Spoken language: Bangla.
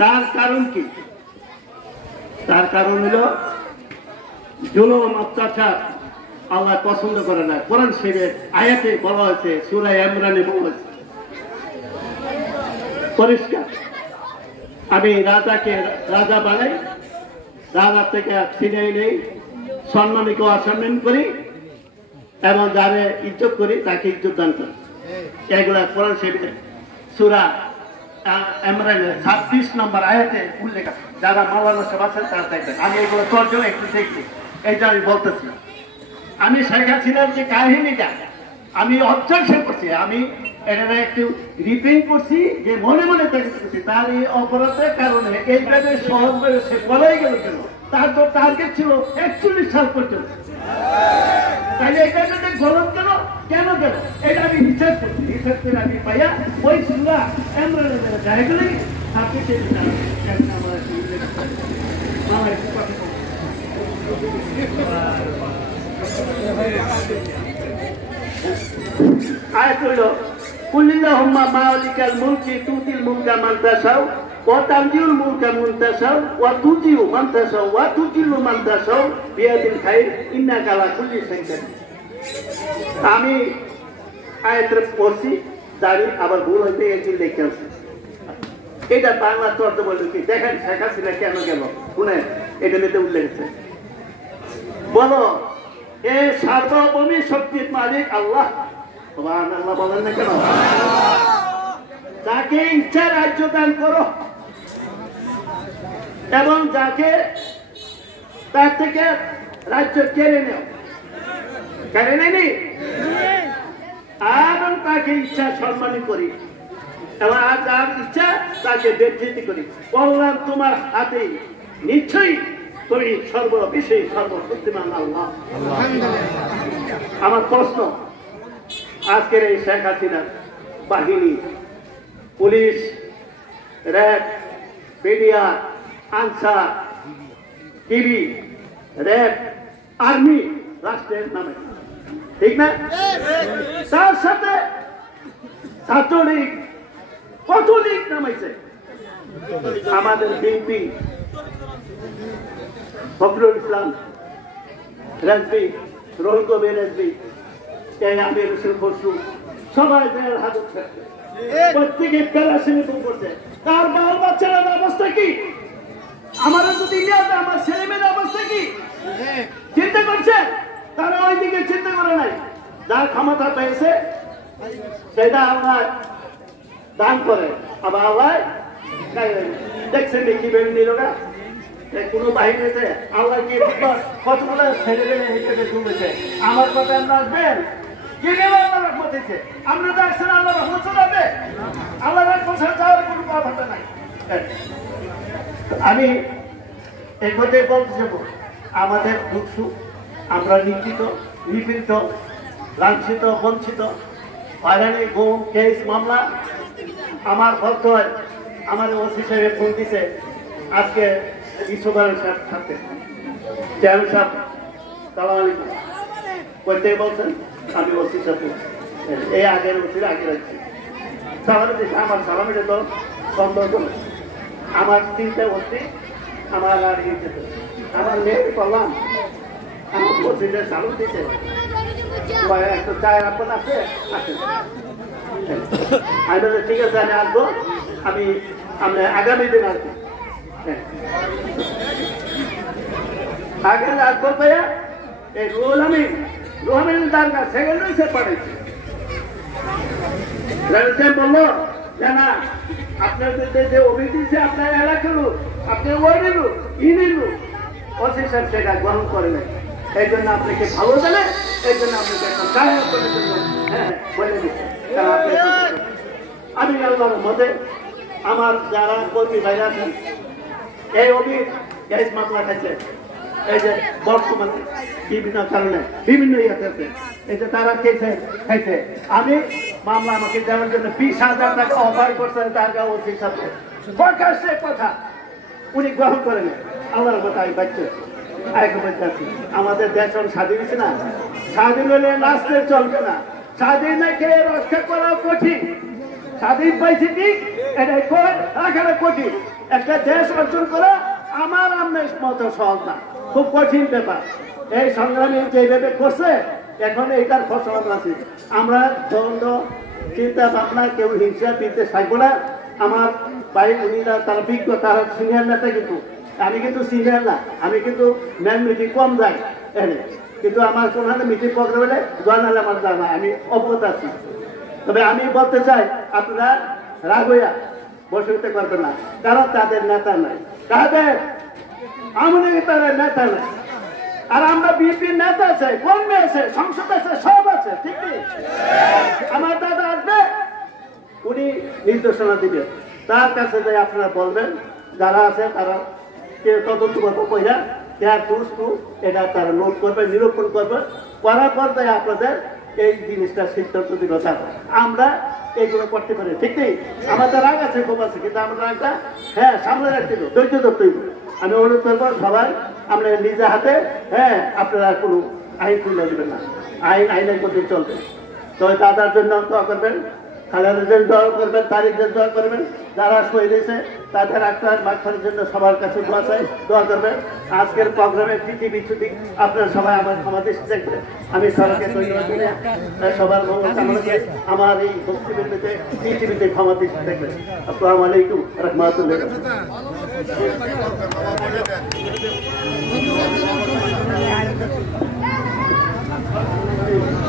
তার কারণ কি? তার কারণ হলো জুলুম অত্যাচার আল্লাহ পছন্দ করে না। কোরআন শরীফের আয়াতে বলা হয়েছে, সূরা ইমরানে বলা হয়েছে পরিষ্কার, আমি রাজাকে রাজা বানাই, রাজা থেকে ছিনিয়ে নেই, সম্মানীকে অসম্মান করি এবং যারে ইজ্জত করি তাকে ইজ্জত দান করি। এগুলা কোরআন শরীফের সূরা ইমরানের 26 নম্বর আয়াতে উল্লেখ আছে। যারা মাওলানা সাহেব আছেন তারা দেখবেন। আমি এগুলো তর্জমা একটু দেখছি, এইটা আমি বলতেছি। আমি শেখ হাসিনার যে কাহিনীটা আমি অবজারভেশন করছি, আমি এটা একটু রিপেন্ট করছি, যে মনে মনে করছি তার এই অপরাধের কারণে এইভাবে সহজভাবে সে পলাই গেল কেন? তার তো টার্গেট ছিল 41 সাল পর্যন্ত। তাহলে এটা গলত কেন, কেন কেন এটা আমি রিসার্চ করছি। রিসার্চ করে আমি পাইয়া ওই সূরা ইমরানের জায়গাগুলি আপনি আয়াত হইল কুল্লিল্লাহুম্মা মালিকাল মুলকি তুতিল মুলকা মান তাশাউ ওয়া তানজিউল মুলকা মান তাশাউ ওয়া তুতিউ মান তাশাউ ওয়া তুতিলু মান তাশাউ বিয়াদিল খাইর ইন্নাকা আলা কুল্লি শাইইন কাদির। আমি আয়াতটা পড়ছি, জানি আবার ভুল হইতে একদিন লিখে আছে। এটা বাংলা তর্জমা কি দেখেন, শেখ হাসিনা কেন গেল শুনে এটা নিতে উল্লেখ আছে। বলো এ সার্বভৌম শক্তির মালিক আল্লাহ, আল্লাহ বলেন না কেন? যাকে ইচ্ছা রাজ্য দান করো এবং যাকে তার থেকে রাজ্য কেড়ে নেও, কেড়ে নেনি, এবং তাকে ইচ্ছা সম্মান করি এবং আর যার ইচ্ছা তাকে বিবৃতি করি। বললাম তোমার হাতে নিশ্চয়ই তুমি সর্ববিষয়ে সর্বশক্তিমান আল্লাহ। আমার প্রশ্ন, আজকের এই শেখ হাসিনার বাহিনী, police, RAB, media, answer, TV, RAB, army রাষ্ট্রের নামে, ঠিক না? তার সাথে ছাত্রলীগ, কত লীগ নামাইছে। আমাদের বিএনপি, ফখরুল ইসলাম রাজবি, রুহুল কবির রাজবি, আমির হোসেন খসরু, সবাই জেল হাজত থাকছে, প্রত্যেকে প্যারাসিনে করছে। তার বাল বাচ্চার অবস্থা কি? আমার যদি ইন্ডিয়াতে আমার ছেলে মেয়ের অবস্থা কি চিন্তা করছে? তারা ওই দিকে চিন্তা করে নাই। যার ক্ষমতা পেয়েছে সেটা আল্লাহ দান করে, আবার আল্লাহ দেখছেন কি বেরিয়ে কোন বাহিনীতে আল্লাহ কি কতগুলো ছেলে মেয়ে হিসেবে শুনেছে। আমার কথা আমরা আসবেন কি আল্লাহ রহমত দিচ্ছে, আমরা দেখছেন আল্লাহ রহমত যাবে, আল্লাহ রহমত যাওয়ার কোনো কথা নাই। আমি এই কথাই বলতে চাবো, আমাদের দুঃখ সুখ আমরা নিশ্চিত, নিপীড়িত, লাঞ্ছিত, বঞ্চিত, হয়রানি, গুম, কেস, মামলা। আমার ভক্ত আমার ওসি সাহেব ফোন দিছে আজকে বিশ্ববারের সাথে চেয়ারম্যান সাহেব সালাম আলাইকুম করতে বলছেন। আমি ওসি সাথে এই আগের ওসির আগে রাখছি সালামে দিচ্ছে। আমার সালামিটা তো সন্দেহ করে আমার 3টা ওসি আমার আর আমার মেয়ে করলাম, আমার ওসিটা সালাম দিচ্ছে। একটু চায়ের আপন আছে, আছে। আমি বলছি ঠিক আছে, আমি আসবো, আমি আগামী দিন আসবো। আগে আসবো ভাইয়া, এই রুহুল আমিন তার কাছে সেকেন্ড হয়েছে পাঠাইছে। বললো যে না, আপনার যে অভিযোগ দিচ্ছে আপনার এলাকার লোক, আপনি ওই নিল ই নিল, ওসি সাহেব সেটা গ্রহণ করে নেয়। এই জন্য আপনাকে ভালো জানে, এই জন্য আপনাকে একটা সহায়তা করার জন্য বলে দিচ্ছে। আমি আল্লাহর মধ্যে আমার যারা কর্মী ভাইরা আছেন এই গ্যাস মামলা খাইছে, এই যে বর্তমানে বিভিন্ন কারণে বিভিন্ন ইয়েতে আছে, এই যে তারা খাইছে। আমি মামলা আমাকে দেওয়ার জন্য 20,000 টাকা অফার করছেন, তার ওসির সাথে প্রকাশ্যে কথা উনি গ্রহণ করেন। আল্লাহর মতো আমি বাচ্চা আমাদের দেশ স্বাধীন হয়েছে না, স্বাধীন হলে নাচতে চলবে না, স্বাধীনকে রক্ষা করা কঠিন। স্বাধীন পাইছি ঠিক, এটাই এখানে কঠিন একটা দেশ অর্জন করা আমার আপনার মতো সহজ না, খুব কঠিন ব্যাপার। এই সংগ্রামী যেভাবে করছে এখন এইটার ফসল আছে। আমরা দ্বন্দ্ব চিন্তা ভাবনা কেউ হিংসা বিদ্বেষ থাকবো না। আমার ভাই উনিরা তারা বিজ্ঞ, তারা সিনিয়র নেতা, কিন্তু আমি কিন্তু সিনিয়র না, আমি কিন্তু ম্যান মিটিং কম যাই এনে, কিন্তু আমার কোনখানে মিটিং প্রোগ্রাম হলে জানালে আমার জানা আমি অবগত আছি। তবে আমি বলতে চাই আপনারা রাগ হইয়া বসে উঠতে পারবেন না, কারণ তাদের নেতা নাই, তাদের আমাদের তাদের নেতা নাই। আর আমরা বিএনপির নেতা আছে, কর্মী আছে, সংসদ আছে, সব আছে, ঠিক নেই? আমার দাদা আসবে, উনি নির্দেশনা দিবেন, তার কাছে যাই আপনারা বলবেন, যারা আছে তারা কেউ তদন্ত করবো কইরা এটা তারা নোট করবে, নিরূপণ করবে, করার পর তাই আপনাদের এই জিনিসটা সিদ্ধান্ত দিল। আমরা এইগুলো করতে পারি, ঠিক নেই? আমাদের রাগ আছে, খুব আছে, কিন্তু আমরা রাগটা সামনে রাখতে দেবো, ধৈর্য ধরতে হইব। আমি অনুরোধ করবো সবাই আমরা নিজে হাতে আপনারা কোনো আইন তুলে দেবেন না, আইনের মধ্যে চলবে। তবে দাদার জন্য দোয়া করবেন, খালেদার জন্য দোয়া করবেন, তারিখের জন্য দোয়া করবেন, যারা শহীদ হয়েছে তাদের আক্রান্ত বাচ্চাদের জন্য সবার কাছে দোয়া করবেন। আজকের প্রোগ্রামে পৃথিবী ছুটি আপনারা সবাই আমাদের দেখবেন। আমি সবাইকে সবার মঙ্গল কামনা করে আমার এই ভক্তিবৃন্দিতে পৃথিবীতে ক্ষমা দৃষ্টি দেখবেন। আসসালামু আলাইকুম রহমতুল্লাহ।